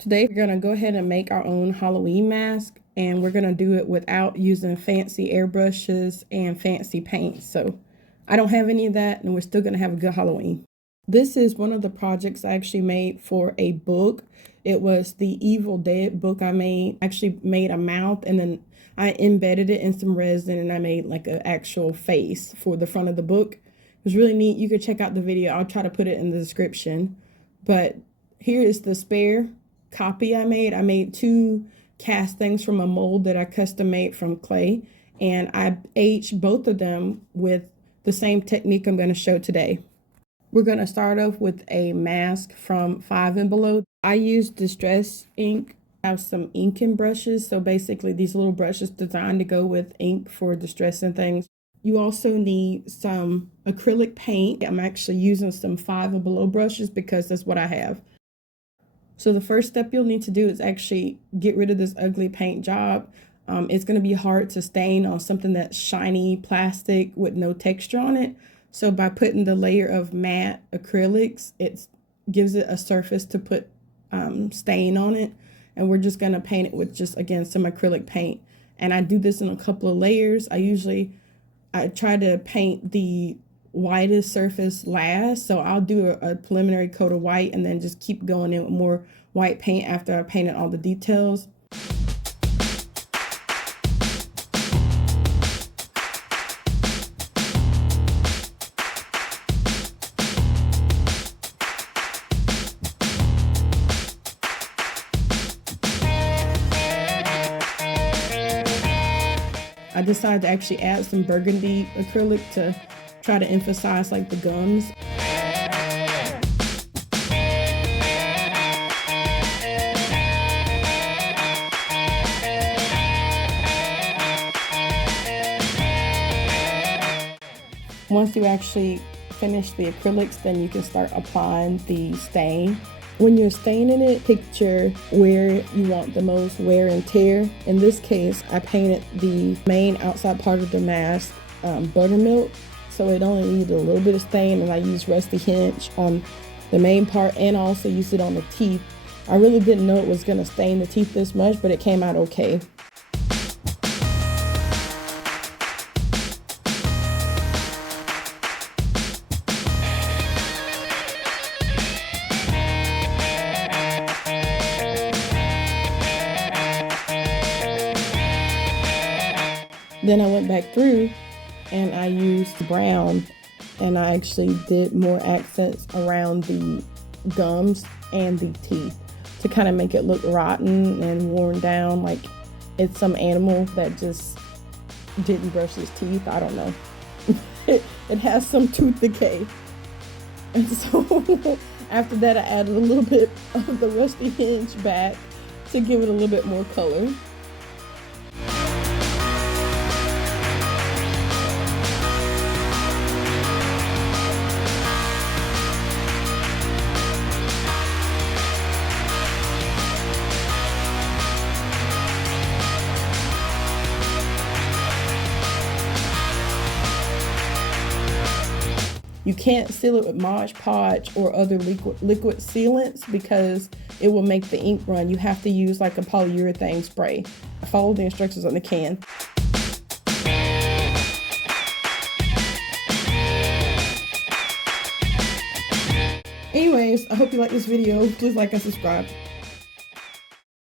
Today we're gonna go ahead and make our own Halloween mask, and we're gonna do it without using fancy airbrushes and fancy paint. So I don't have any of that, and we're still gonna have a good Halloween. This is one of the projects I actually made for a book. It was the Evil Dead book I made. I actually made a mouth, and then I embedded it in some resin, and I made like an actual face for the front of the book. It was really neat. You could check out the video. I'll try to put it in the description. But here is the spare copy I made. I made 2 castings from a mold that I custom made from clay, and I aged both of them with the same technique I'm going to show today. We're going to start off with a mask from 5 and Below. I used Distress ink. I have some inking brushes, so basically these little brushes designed to go with ink for distressing things. You also need some acrylic paint. I'm actually using some 5 and Below brushes because that's what I have. So the first step you'll need to do is actually get rid of this ugly paint job. It's going to be hard to stain on something that's shiny plastic with no texture on it. So by putting the layer of matte acrylics, it gives it a surface to put stain on it. And we're just going to paint it with just, again, some acrylic paint. And I do this in a couple of layers. I try to paint the whitest surface last, so I'll do a preliminary coat of white and then just keep going in with more white paint after I painted all the details. I decided to actually add some burgundy acrylic to try to emphasize like the gums. Once you actually finish the acrylics, then you can start applying the stain. When you're staining it, picture where you want the most wear and tear. In this case, I painted the main outside part of the mask buttermilk, so it only needed a little bit of stain, and I used Rusty Hinge on the main part and also used it on the teeth. I really didn't know it was going to stain the teeth this much, but it came out okay. Then I went back through and I used brown, and I actually did more accents around the gums and the teeth to kind of make it look rotten and worn down, like it's some animal that just didn't brush his teeth. I don't know. It has some tooth decay. And so after that, I added a little bit of the Rusty Hinge back to give it a little bit more color. You can't seal it with Mod Podge or other liquid sealants because it will make the ink run. You have to use like a polyurethane spray. Follow the instructions on the can. Anyways, I hope you like this video. Please like and subscribe.